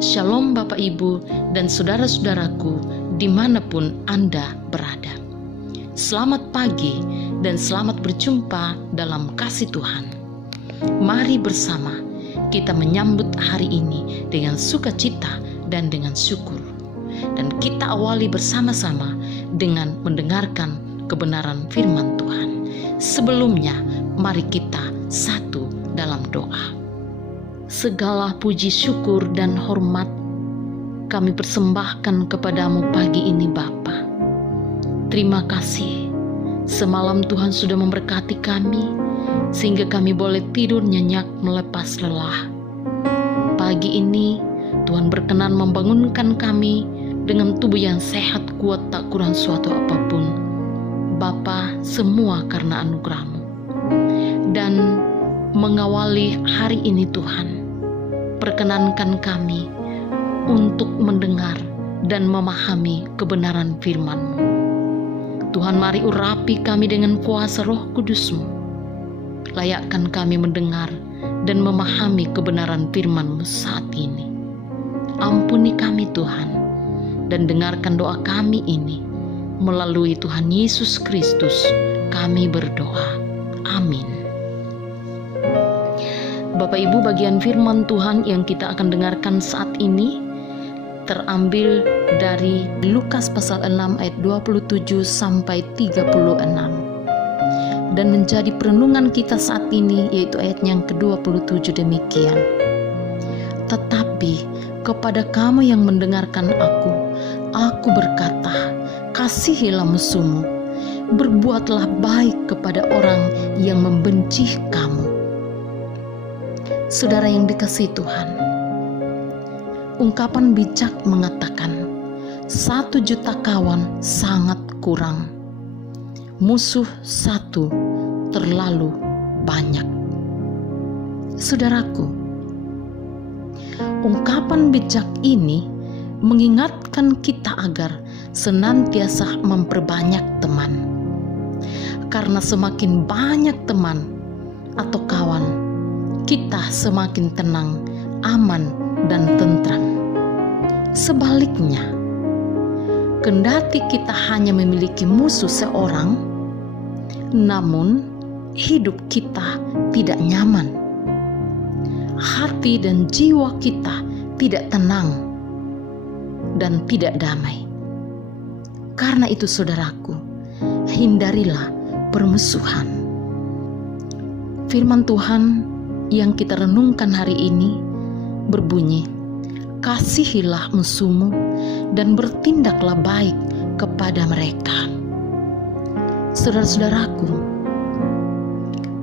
Shalom Bapak Ibu dan saudara-saudaraku dimanapun Anda berada. Selamat pagi dan selamat berjumpa dalam kasih Tuhan. Mari bersama kita menyambut hari ini dengan sukacita dan dengan syukur. Dan kita awali bersama-sama dengan mendengarkan kebenaran firman Tuhan. Sebelumnya, mari kita satu dalam doa. Segala puji syukur dan hormat kami persembahkan kepadamu pagi ini Bapa. Terima kasih, semalam Tuhan sudah memberkati kami, sehingga kami boleh tidur nyenyak melepas lelah. Pagi ini Tuhan berkenan membangunkan kami dengan tubuh yang sehat, kuat, tak kurang suatu apapun. Bapa, semua karena anugerah-Mu. Dan mengawali hari ini Tuhan, perkenankan kami untuk mendengar dan memahami kebenaran firman-Mu. Tuhan, mari urapi kami dengan kuasa Roh Kudus-Mu. Layakkan kami mendengar dan memahami kebenaran firman-Mu saat ini. Ampuni kami Tuhan, dan dengarkan doa kami ini. Melalui Tuhan Yesus Kristus kami berdoa. Amin. Bapak Ibu, bagian firman Tuhan yang kita akan dengarkan saat ini terambil dari Lukas pasal 6 ayat 27 sampai 36. Dan menjadi perenungan kita saat ini yaitu ayat yang ke-27 demikian. Tetapi kepada kamu yang mendengarkan aku berkata, kasihilah musuhmu, berbuatlah baik kepada orang yang membenci kamu. Saudara yang dikasihi Tuhan, ungkapan bijak mengatakan 1 juta kawan sangat kurang, musuh satu terlalu banyak. Saudaraku, ungkapan bijak ini mengingatkan kita agar senantiasa memperbanyak teman. Karena semakin banyak teman atau kawan, kita semakin tenang, aman, dan tentram. Sebaliknya, kendati kita hanya memiliki musuh seorang, namun hidup kita tidak nyaman. Hati dan jiwa kita tidak tenang dan tidak damai. Karena itu saudaraku, hindarilah permusuhan. Firman Tuhan yang kita renungkan hari ini berbunyi, kasihilah musuhmu dan bertindaklah baik kepada mereka. Saudara-saudaraku,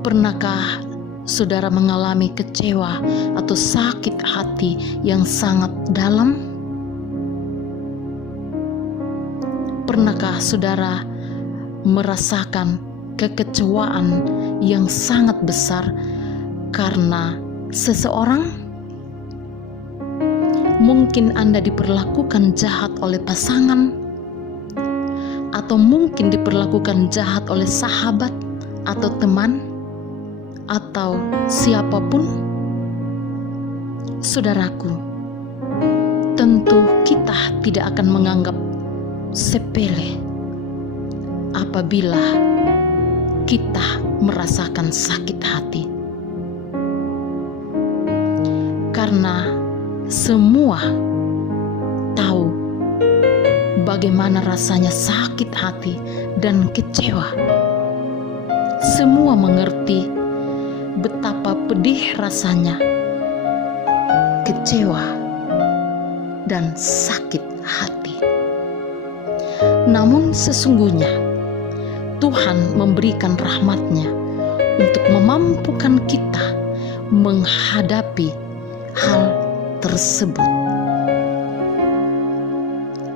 pernahkah saudara mengalami kecewa atau sakit hati yang sangat dalam? Pernahkah saudara merasakan kekecewaan yang sangat besar karena seseorang? Mungkin Anda diperlakukan jahat oleh pasangan, atau mungkin diperlakukan jahat oleh sahabat atau teman, atau siapapun. Saudaraku, tentu kita tidak akan menganggap sepele apabila kita merasakan sakit hati. Karena semua tahu bagaimana rasanya sakit hati dan kecewa. Semua mengerti betapa pedih rasanya kecewa dan sakit hati. Namun sesungguhnya Tuhan memberikan rahmat-Nya untuk memampukan kita menghadapi hal tersebut.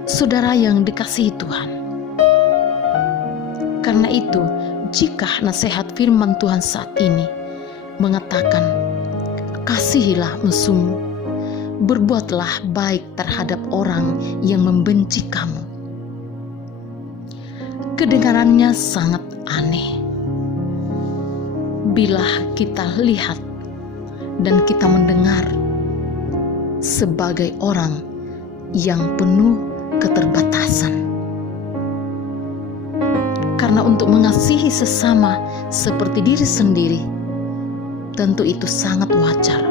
Saudara yang dikasihi Tuhan, karena itu jika nasihat firman Tuhan saat ini mengatakan kasihilah musuhmu, berbuatlah baik terhadap orang yang membenci kamu, kedengarannya sangat aneh bila kita lihat dan kita mendengar sebagai orang yang penuh keterbatasan. Karena untuk mengasihi sesama seperti diri sendiri, tentu itu sangat wajar.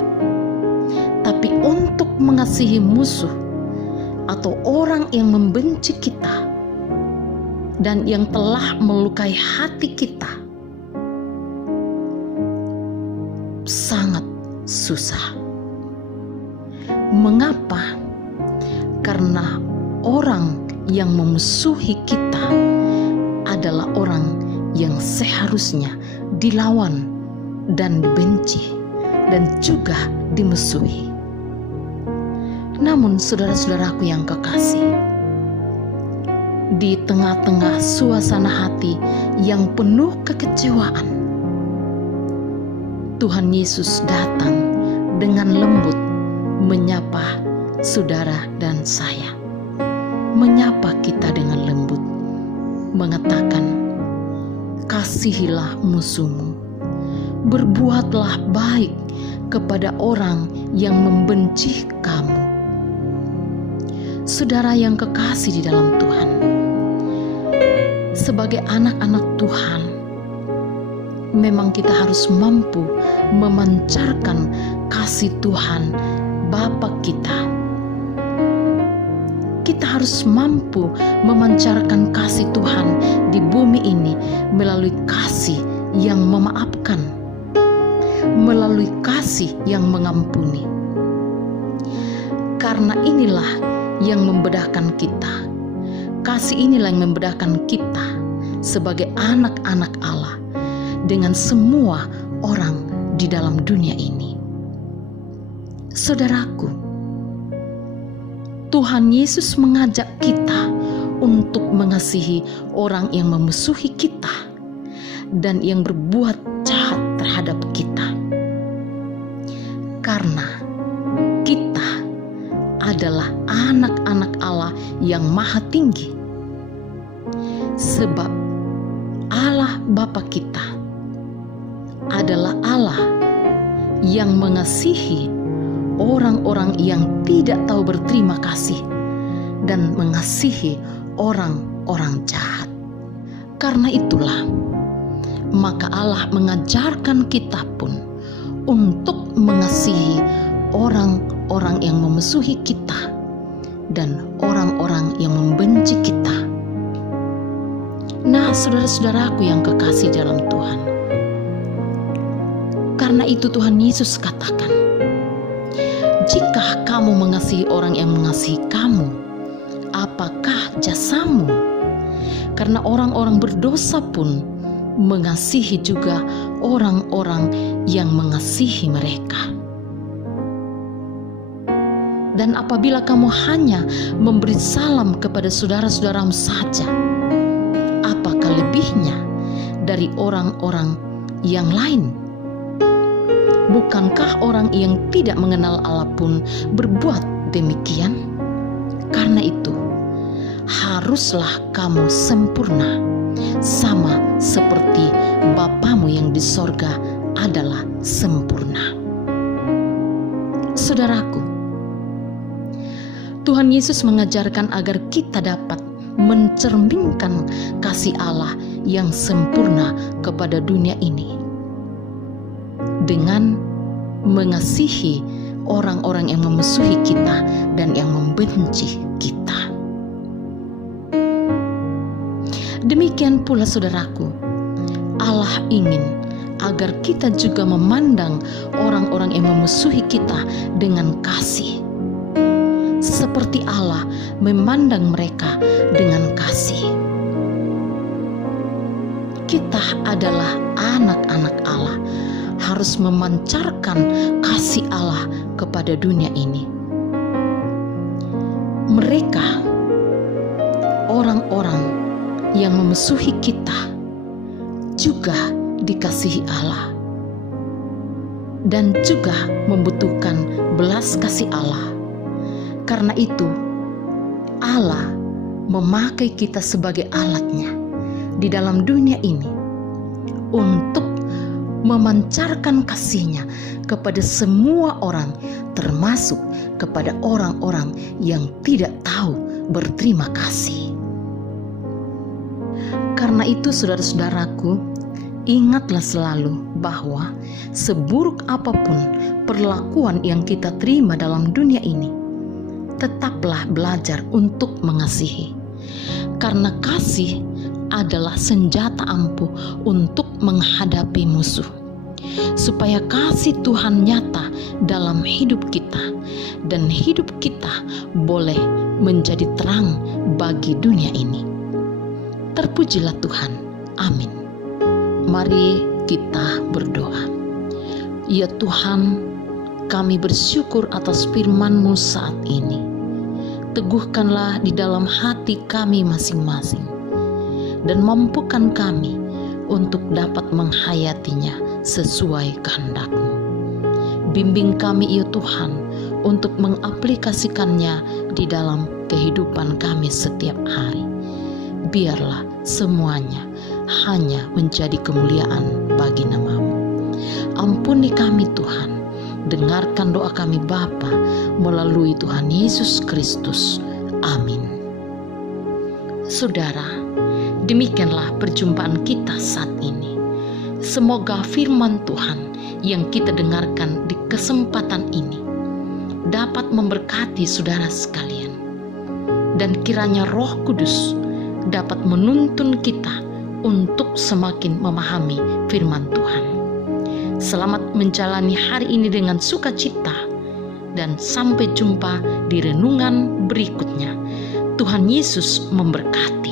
Tapi untuk mengasihi musuh atau orang yang membenci kita dan yang telah melukai hati kita, sangat susah. Mengapa? Karena orang yang memusuhi kita adalah orang yang seharusnya dilawan dan dibenci dan juga dimusuhi. Namun saudara-saudaraku yang kekasih, di tengah-tengah suasana hati yang penuh kekecewaan, Tuhan Yesus datang dengan lembut menyapa saudara dan saya. Menyapa kita dengan lembut, mengatakan, "Kasihilah musuhmu, berbuatlah baik kepada orang yang membenci kamu." Saudara yang kekasih di dalam Tuhan, sebagai anak-anak Tuhan, memang kita harus mampu memancarkan kasih Tuhan Bapa kita. Kita harus mampu memancarkan kasih Tuhan di bumi ini melalui kasih yang memaafkan, melalui kasih yang mengampuni. Karena inilah yang membedakan kita. Kasih inilah yang membedakan kita sebagai anak-anak Allah dengan semua orang di dalam dunia ini. Saudaraku, Tuhan Yesus mengajak kita untuk mengasihi orang yang memusuhi kita dan yang berbuat jahat terhadap kita. Karena kita adalah anak-anak Allah yang maha tinggi. Sebab Allah Bapa kita adalah Allah yang mengasihi orang-orang yang tidak tahu berterima kasih dan mengasihi orang-orang jahat. Karena itulah, maka Allah mengajarkan kita pun untuk mengasihi orang-orang yang memusuhi kita dan orang-orang yang membenci kita. Nah, saudara-saudaraku yang kekasih dalam Tuhan, karena itu Tuhan Yesus katakan, "Jika kamu mengasihi orang yang mengasihi kamu, apakah jasamu? Karena orang-orang berdosa pun mengasihi juga orang-orang yang mengasihi mereka. Dan apabila kamu hanya memberi salam kepada saudara-saudaramu saja, apakah lebihnya dari orang-orang yang lain? Bukankah orang yang tidak mengenal Allah pun berbuat demikian? Karena itu, haruslah kamu sempurna, sama seperti Bapamu yang di sorga adalah sempurna." Saudaraku, Tuhan Yesus mengajarkan agar kita dapat mencerminkan kasih Allah yang sempurna kepada dunia ini dengan mengasihi orang-orang yang memusuhi kita dan yang membenci kita. Demikian pula saudaraku, Allah ingin agar kita juga memandang orang-orang yang memusuhi kita dengan kasih, seperti Allah memandang mereka dengan kasih. Kita adalah anak-anak Allah, harus memancarkan kasih Allah kepada dunia ini. Mereka, orang-orang yang memusuhi kita, juga dikasihi Allah dan juga membutuhkan belas kasih Allah. Karena itu, Allah memakai kita sebagai alatnya di dalam dunia ini untuk memancarkan kasih-Nya kepada semua orang, termasuk kepada orang-orang yang tidak tahu berterima kasih. Karena itu saudara-saudaraku, ingatlah selalu bahwa seburuk apapun perlakuan yang kita terima dalam dunia ini, tetaplah belajar untuk mengasihi. Karena kasih adalah senjata ampuh untuk menghadapi musuh. Supaya kasih Tuhan nyata dalam hidup kita, dan hidup kita boleh menjadi terang bagi dunia ini. Terpujilah Tuhan. Amin. Mari kita berdoa. Ya Tuhan, kami bersyukur atas firman-Mu saat ini. Teguhkanlah di dalam hati kami masing-masing, dan mampukan kami untuk dapat menghayatinya sesuai kehendak-Mu. Bimbing kami ya Tuhan untuk mengaplikasikannya di dalam kehidupan kami setiap hari. Biarlah semuanya hanya menjadi kemuliaan bagi nama-Mu. Ampuni kami Tuhan, dengarkan doa kami Bapa melalui Tuhan Yesus Kristus. Amin. Saudara, demikianlah perjumpaan kita saat ini. Semoga firman Tuhan yang kita dengarkan di kesempatan ini dapat memberkati saudara sekalian, dan kiranya Roh Kudus dapat menuntun kita untuk semakin memahami firman Tuhan. Selamat menjalani hari ini dengan sukacita, dan sampai jumpa di renungan berikutnya. Tuhan Yesus memberkati.